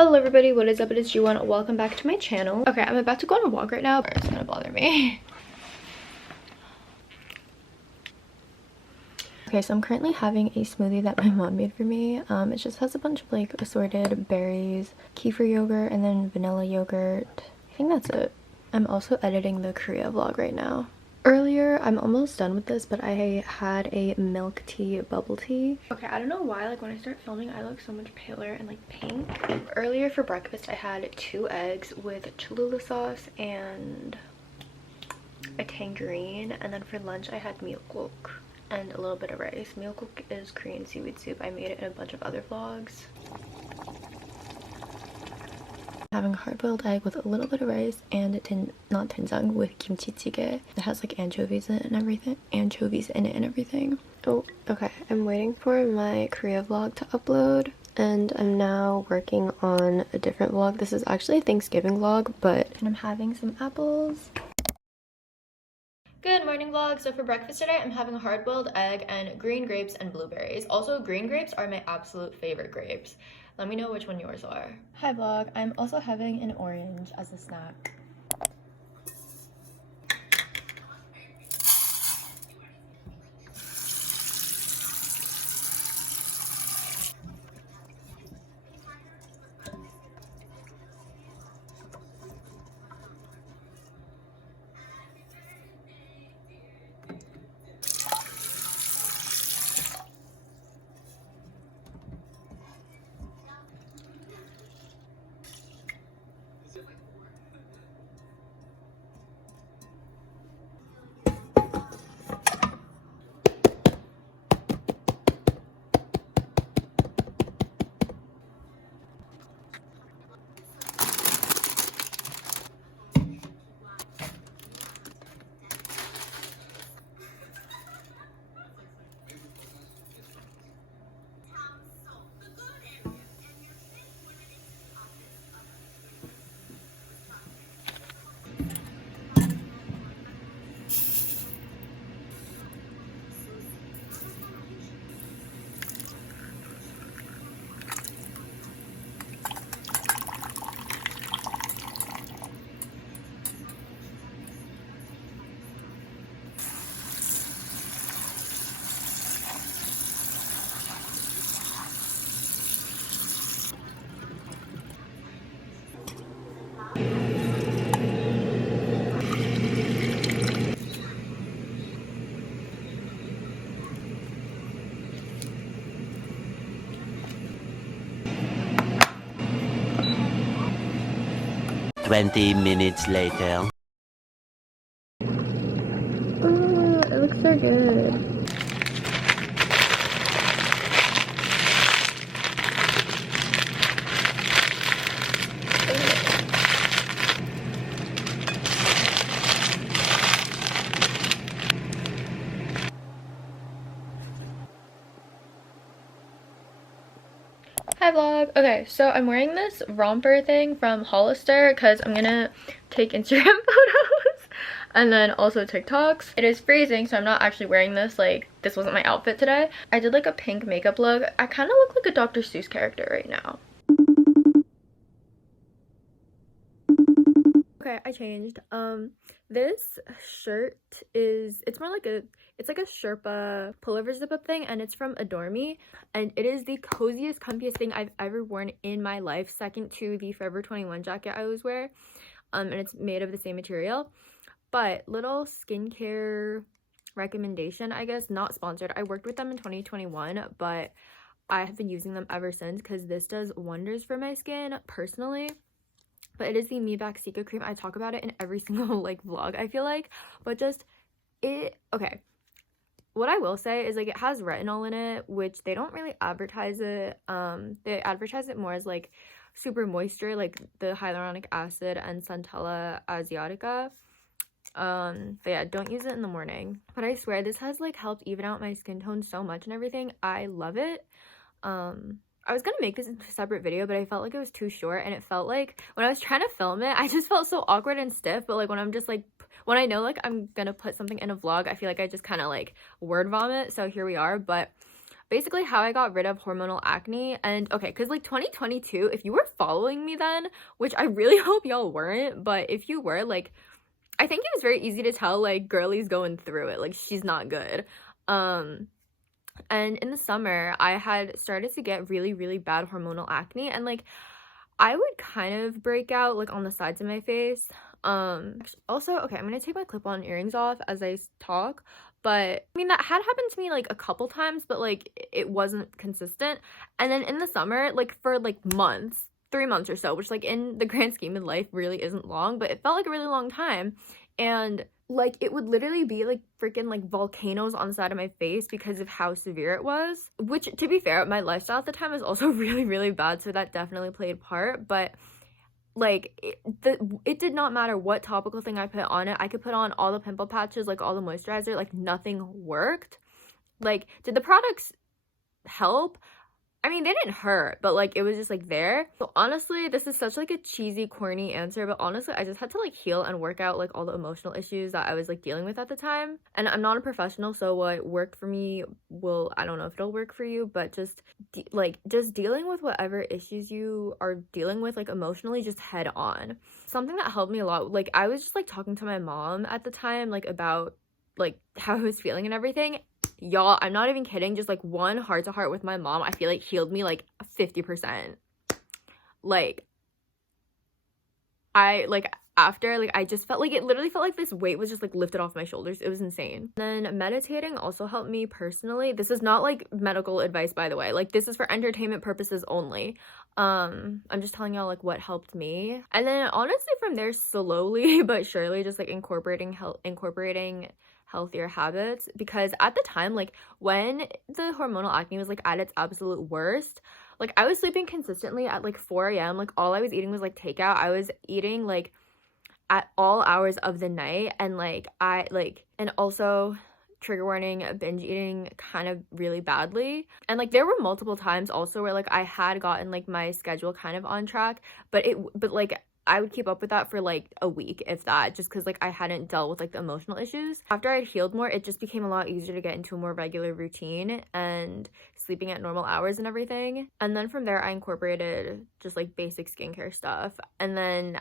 Hello everybody, what is up? It is Jiwon. Welcome back to my channel. Okay, I'm about to go on a walk right now. It's gonna bother me. Okay, so I'm currently having a smoothie that my mom made for me. It just has a bunch of like assorted berries, kefir yogurt, and then vanilla yogurt. I think that's it. I'm also editing the Korea vlog right now. Earlier, I'm almost done with this, but I had a milk tea bubble tea. Okay, I don't know why, like when I start filming, I look so much paler and like pink. Earlier for breakfast, I had 2 eggs with Cholula sauce and a tangerine. And then for lunch, I had myeokguk and a little bit of rice. Myeokguk is Korean seaweed soup. I made it in a bunch of other vlogs. Having a hard-boiled egg with a little bit of rice and not doenjang with kimchi jjigae. It has like anchovies in it and everything. Oh, okay. I'm waiting for my Korea vlog to upload, and I'm now working on a different vlog. This is actually a Thanksgiving vlog, but I'm having some apples. Good morning vlog. So for breakfast today, I'm having a hard-boiled egg and green grapes and blueberries. Also, green grapes are my absolute favorite grapes. Let me know which one yours are. Hi vlog. I'm also having an orange as a snack. Twenty minutes later. Oh, it looks so good. Hi vlog. Okay, so I'm wearing this romper thing from Hollister because I'm gonna take Instagram photos and then also TikToks. It is freezing, so I'm not actually wearing this. Like, this wasn't my outfit today. I did like a pink makeup look. I kind of look like a Dr. Seuss character right now. Okay, I changed. This shirt it's more like it's like a Sherpa pullover zip up thing, and it's from Adore Me, and it is the coziest, comfiest thing I've ever worn in my life, second to the Forever 21 jacket I always wear. And it's made of the same material. But little skincare recommendation, I guess, not sponsored. I worked with them in 2021, but I have been using them ever since because this does wonders for my skin personally. But it is the Me Back Cica cream. I talk about it in every single like vlog, I feel like. But just okay, what I will say is like it has retinol in it, which they don't really advertise it. They advertise it more as like super moisture, like the hyaluronic acid and Centella asiatica. But yeah, don't use it in the morning. But I swear this has like helped even out my skin tone so much and everything. I love it. I was gonna make this into a separate video, but I felt like it was too short, and it felt like when I was trying to film it, I just felt so awkward and stiff. But like when I'm just like, when I know like I'm gonna put something in a vlog, I feel like I just kind of like word vomit. So here we are. But basically how I got rid of hormonal acne. And okay, because like 2022, if you were following me then, which I really hope y'all weren't, but if you were, like, I think it was very easy to tell, like, girlie's going through it, like, she's not good. And in the summer, I had started to get really, really bad hormonal acne, and like I would kind of break out like on the sides of my face. Also, okay, I'm gonna take my clip-on earrings off as I talk, but I mean, that had happened to me like a couple times, but like it wasn't consistent. And then in the summer, like for like months, 3 months or so, which like in the grand scheme of life really isn't long, but it felt like a really long time. And like it would literally be like freaking like volcanoes on the side of my face because of how severe it was, which, to be fair, my lifestyle at the time was also really, really bad, so that definitely played part. But like it did not matter what topical thing I put on it. I could put on all the pimple patches, like all the moisturizer, like nothing worked. Like, did the products help? I mean, they didn't hurt, but like it was just like there. So honestly, this is such like a cheesy, corny answer, but honestly, I just had to like heal and work out like all the emotional issues that I was like dealing with at the time. And I'm not a professional, so what worked for me will, I don't know if it'll work for you, but just just dealing with whatever issues you are dealing with, like emotionally, just head on. Something that helped me a lot, like I was just like talking to my mom at the time, like about like how I was feeling and everything. Y'all, I'm not even kidding, just like one heart-to-heart with my mom, I feel like healed me like 50%. Like after, like I just felt like it literally felt like this weight was just like lifted off my shoulders. It was insane. And then meditating also helped me personally. This is not like medical advice, by the way, like this is for entertainment purposes only. I'm just telling y'all like what helped me. And then honestly from there, slowly but surely, just like incorporating healthier habits, because at the time, like when the hormonal acne was like at its absolute worst, like I was sleeping consistently at like 4 a.m. like all I was eating was like takeout. I was eating like at all hours of the night, and like and also, trigger warning, binge eating kind of really badly. And like there were multiple times also where like I had gotten like my schedule kind of on track, but like I would keep up with that for like a week, if that, just because like I hadn't dealt with like the emotional issues. After I'd healed more, it just became a lot easier to get into a more regular routine and sleeping at normal hours and everything. And then from there, I incorporated just like basic skincare stuff. And then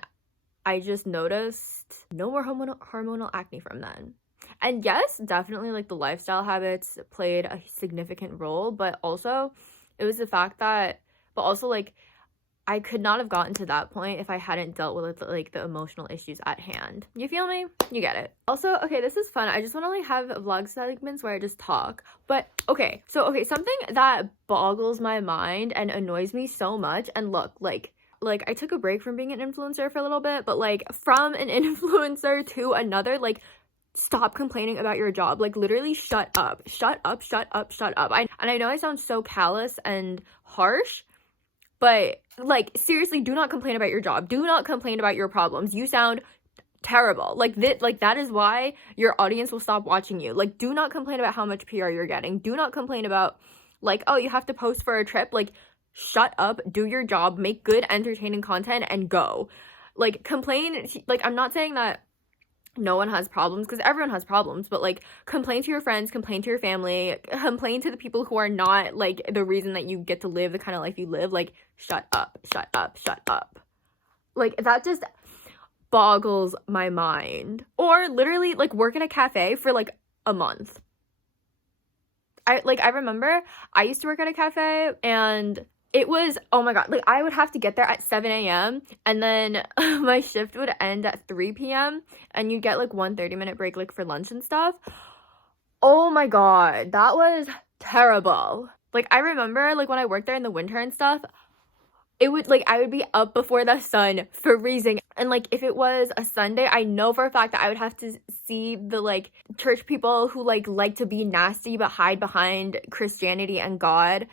I just noticed no more hormonal acne from then. And yes, definitely like the lifestyle habits played a significant role, but also it was the fact that, but also like I could not have gotten to that point if I hadn't dealt with like the emotional issues at hand. You feel me? You get it. Also, okay, this is fun. I just want to like have vlog segments where I just talk. But okay, so okay, something that boggles my mind and annoys me so much, and look, like I took a break from being an influencer for a little bit, but like from an influencer to another, like stop complaining about your job. Like literally shut up. Shut up, shut up, shut up. And I know I sound so callous and harsh, but like seriously, do not complain about your job. Do not complain about your problems. You sound terrible. Like that is why your audience will stop watching you. Like, do not complain about how much PR you're getting. Do not complain about like, oh, you have to post for a trip. Like, shut up, do your job, make good entertaining content, and go. Like, complain, like I'm not saying that no one has problems, because everyone has problems, but like complain to your friends, complain to your family, complain to the people who are not like the reason that you get to live the kind of life you live. Like, shut up, shut up, shut up. Like, that just boggles my mind. Or literally like work at a cafe for like a month. I remember I used to work at a cafe, and it was, oh my god, like I would have to get there at 7 a.m. and then my shift would end at 3 p.m. and you get like 1 30-minute break like for lunch and stuff. Oh my god, that was terrible. Like, I remember like when I worked there in the winter and stuff, it would like I would be up before the sun, freezing. And like if it was a Sunday, I know for a fact that I would have to see the like church people who like to be nasty but hide behind Christianity and God.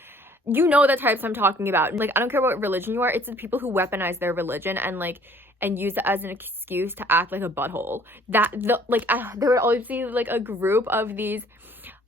You know the types I'm talking about. Like, I don't care what religion you are, it's the people who weaponize their religion and use it as an excuse to act like a butthole. There would always be like a group of these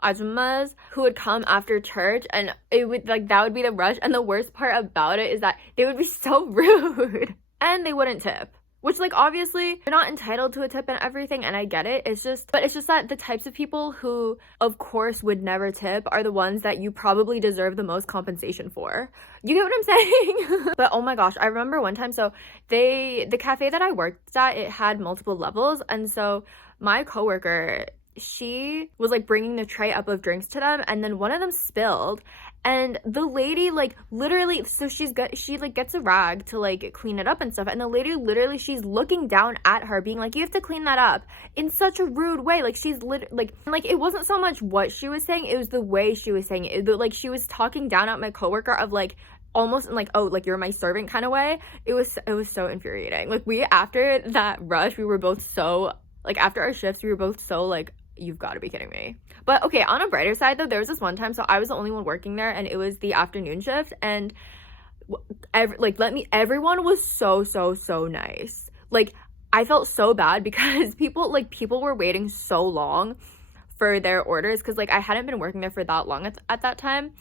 ajumas who would come after church, and it would like that would be the rush. And the worst part about it is that they would be so rude, and they wouldn't tip. Which, like, obviously you're not entitled to a tip and everything, and I get it. It's just that the types of people who of course would never tip are the ones that you probably deserve the most compensation for. You get what I'm saying? But oh my gosh, I remember one time, so the cafe that I worked at, it had multiple levels, and so my coworker, she was like bringing the tray up of drinks to them, and then one of them spilled, and the lady, like, literally, so she like gets a rag to like clean it up and stuff, and the lady literally, she's looking down at her being like, you have to clean that up, in such a rude way. Like, she's like it wasn't so much what she was saying, it was the way she was saying it. Like, she was talking down at my coworker of like almost in like, oh, like, you're my servant kind of way. It was so infuriating. Like, we, after that rush, we were both so, like, after our shifts, we were both so like, you've got to be kidding me. But okay, on a brighter side though, there was this one time, so I was the only one working there, and it was the afternoon shift, and everyone was so nice. Like, I felt so bad because people were waiting so long for their orders, because like I hadn't been working there for that long at that time,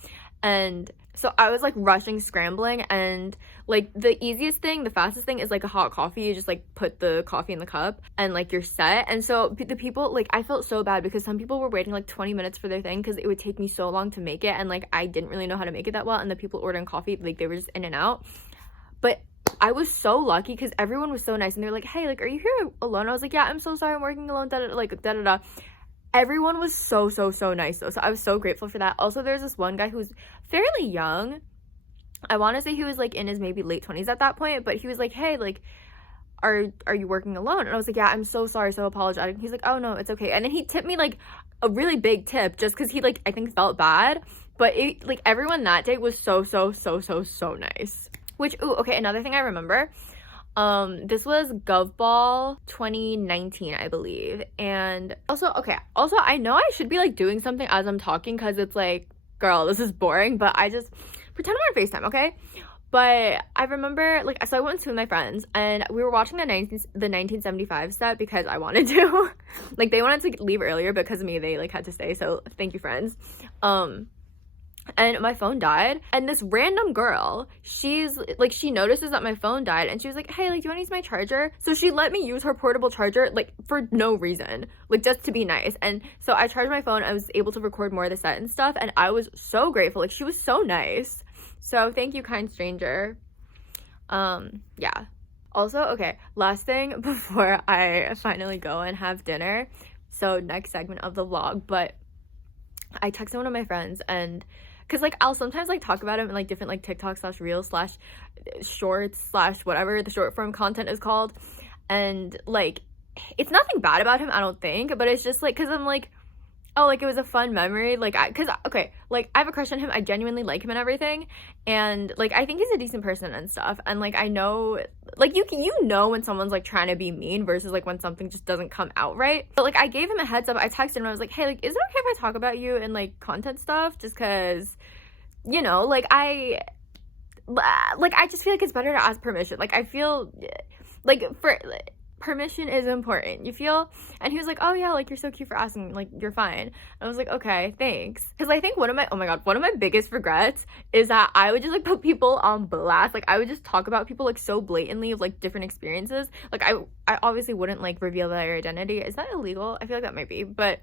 and so I was like rushing, scrambling, and like the easiest thing, the fastest thing is like a hot coffee. You just like put the coffee in the cup and like you're set. And so the people, like, I felt so bad because some people were waiting like 20 minutes for their thing because it would take me so long to make it, and like I didn't really know how to make it that well, and the people ordering coffee, like, they were just in and out. But I was so lucky because everyone was so nice, and they're like, hey, like, are you here alone? I was like, yeah, I'm so sorry, I'm working alone, da-da-da. Everyone was so nice though, so I was so grateful for that. Also, there's this one guy who's fairly young. I want to say he was like in his maybe late 20s at that point, but he was like, hey, like, are you working alone? And I was like, yeah, I'm so sorry, so apologetic. And he's like, oh no, it's okay. And then he tipped me like a really big tip just because he, like, I think felt bad, but it, like, everyone that day was so nice. Which, ooh, okay, another thing I remember, this was GovBall 2019, I believe. And also I know I should be like doing something as I'm talking, because it's like, girl, this is boring, but I just pretend we're on FaceTime, okay? But I remember, like, so I went to my friends, and we were watching the 1975 set because I wanted to. Like, they wanted to leave earlier, but because of me, they like had to stay, so thank you, friends. And my phone died, and this random girl, she's like, she notices that my phone died, and she was like, hey, like, do you want to use my charger? So she let me use her portable charger, like, for no reason, like, just to be nice. And so I charged my phone, I was able to record more of the set and stuff, and I was so grateful. Like, she was so nice. So thank you, kind stranger. Yeah. Also, okay, last thing before I finally go and have dinner, so next segment of the vlog, but I texted one of my friends, and because, like, I'll sometimes, like, talk about him in, like, different, like, TikTok / reels / shorts / whatever the short form content is called. And, like, it's nothing bad about him, I don't think, but it's just, like, because I'm, like, oh, like, it was a fun memory. Like, okay, like, I have a crush on him. I genuinely like him and everything. And, like, I think he's a decent person and stuff. And, like, I know, like, you know when someone's, like, trying to be mean versus, like, when something just doesn't come out right. But, like, I gave him a heads up. I texted him. I was like, hey, like, is it okay if I talk about you in, like, content stuff? Just because, you know, like, I just feel like it's better to ask permission. Like, I feel, like, permission is important, you feel? And he was like, oh yeah, like, you're so cute for asking, like, you're fine. And I was like, okay, thanks. Because I think one of my biggest regrets is that I would just, like, put people on blast. Like, I would just talk about people, like, so blatantly of, like, different experiences. Like, I obviously wouldn't, like, reveal their identity. Is that illegal? I feel like that might be, but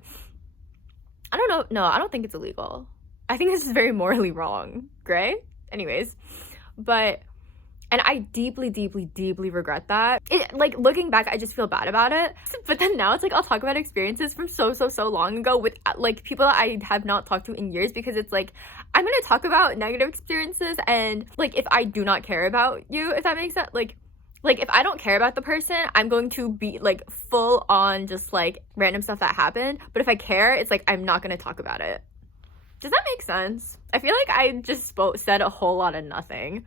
I don't know. No, I don't think it's illegal. I think this is very morally wrong. Gray? Anyways, but, and I deeply regret that. Like, looking back, I just feel bad about it. But then now it's like, I'll talk about experiences from so long ago with, like, people that I have not talked to in years, because it's like, I'm gonna talk about negative experiences, and, like, if I do not care about you, if that makes sense, like, if I don't care about the person, I'm going to be, like, full on just, like, random stuff that happened. But if I care, it's like, I'm not gonna talk about it. Does that make sense? I feel like I just said a whole lot of nothing.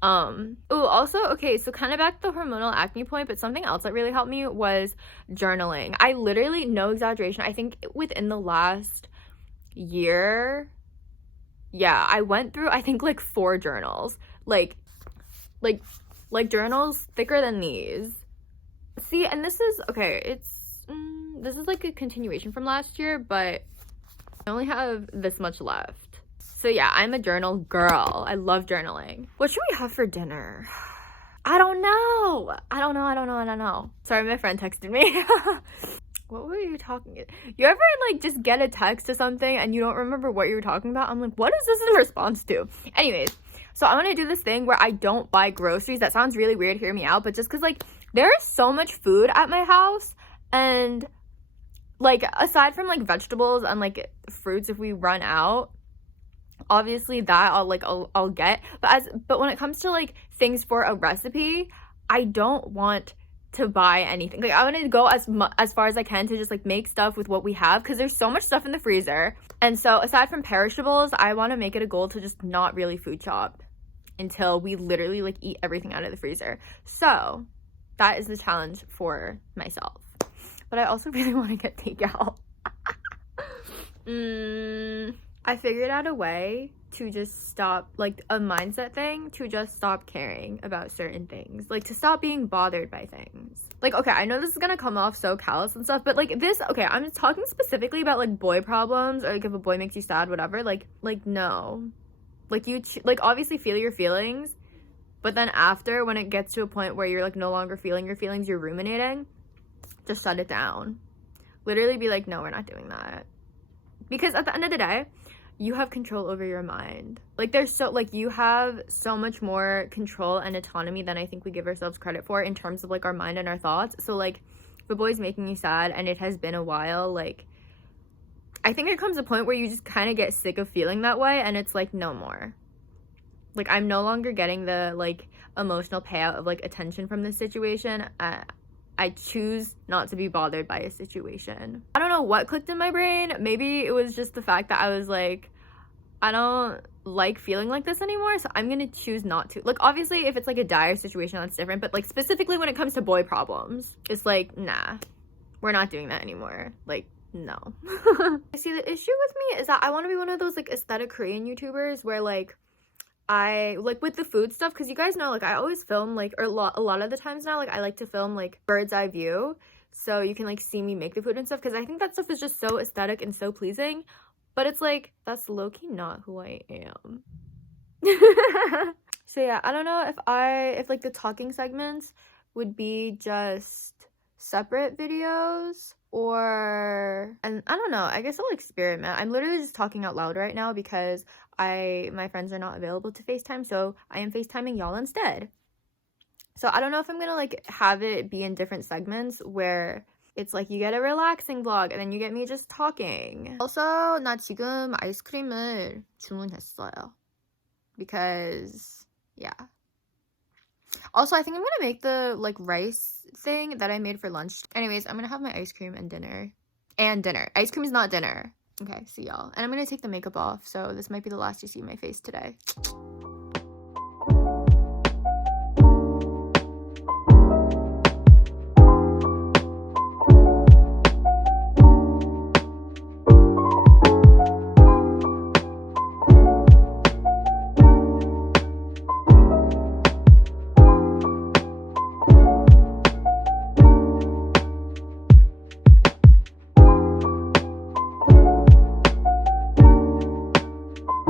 Also, okay, so kind of back to the hormonal acne point, but something else that really helped me was journaling. I literally, no exaggeration, I think within the last year, yeah, I went through, I think, like, 4 journals, like journals thicker than these. See, and this is, okay, this is like a continuation from last year, but I only have this much left. So yeah, I'm a journal girl. I love journaling. What should we have for dinner? I don't know. Sorry, my friend texted me. What were you talking? You ever like just get a text or something and you don't remember what you were talking about? I'm like, what is this in response to? Anyways, so I want to do this thing where I don't buy groceries. That sounds really weird, hear me out, but just because like there is so much food at my house, and like aside from like vegetables and like fruits, if we run out, obviously that I'll get, but when it comes to like things for a recipe, I don't want to buy anything. Like I want to go as far as I can to just like make stuff with what we have, because there's so much stuff in the freezer. And so aside from perishables, I want to make it a goal to just not really food shop until we literally like eat everything out of the freezer. So that is the challenge for myself. But I also really want to get takeout. I figured out a way to just stop, like a mindset thing, to just stop caring about certain things, like to stop being bothered by things. Like, okay, I know this is gonna come off so callous and stuff, but like this, okay, I'm just talking specifically about like boy problems, or like if a boy makes you sad, whatever, like no, like you like obviously feel your feelings, but then after, when it gets to a point where you're like no longer feeling your feelings, you're ruminating, just shut it down. Literally be like, no, we're not doing that. Because at the end of the day, you have control over your mind. Like you have so much more control and autonomy than I think we give ourselves credit for in terms of like our mind and our thoughts. So like if a boy's making you sad and it has been a while, like I think it comes a point where you just kind of get sick of feeling that way, and it's like no more. Like I'm no longer getting the like emotional payout of like attention from this situation. I choose not to be bothered by a situation. I don't know what clicked in my brain. Maybe it was just the fact that I was like, I don't like feeling like this anymore, so I'm gonna choose not to. Like obviously if it's like a dire situation, that's different, but like specifically when it comes to boy problems, it's like, nah, we're not doing that anymore. Like, no. See, the issue with me is that I want to be one of those like aesthetic Korean YouTubers where like I like with the food stuff, because you guys know like I always film like, or a lot of the times now, like I like to film like bird's eye view, so you can like see me make the food and stuff, because I think that stuff is just so aesthetic and so pleasing. But it's like that's low-key not who I am. So yeah, I don't know if like the talking segments would be just separate videos, and I don't know, I guess I'll experiment. I'm literally just talking out loud right now because my friends are not available to FaceTime, so I am FaceTiming y'all instead. So I don't know if I'm gonna like have it be in different segments where it's like you get a relaxing vlog and then you get me just talking. Also, 나 지금 아이스크림을 주문했어요. Because yeah. Also, I think I'm gonna make the like rice thing that I made for lunch. Anyways, I'm gonna have my ice cream and dinner. Ice cream is not dinner. Okay, see y'all. And I'm gonna take the makeup off, so this might be the last you see my face today.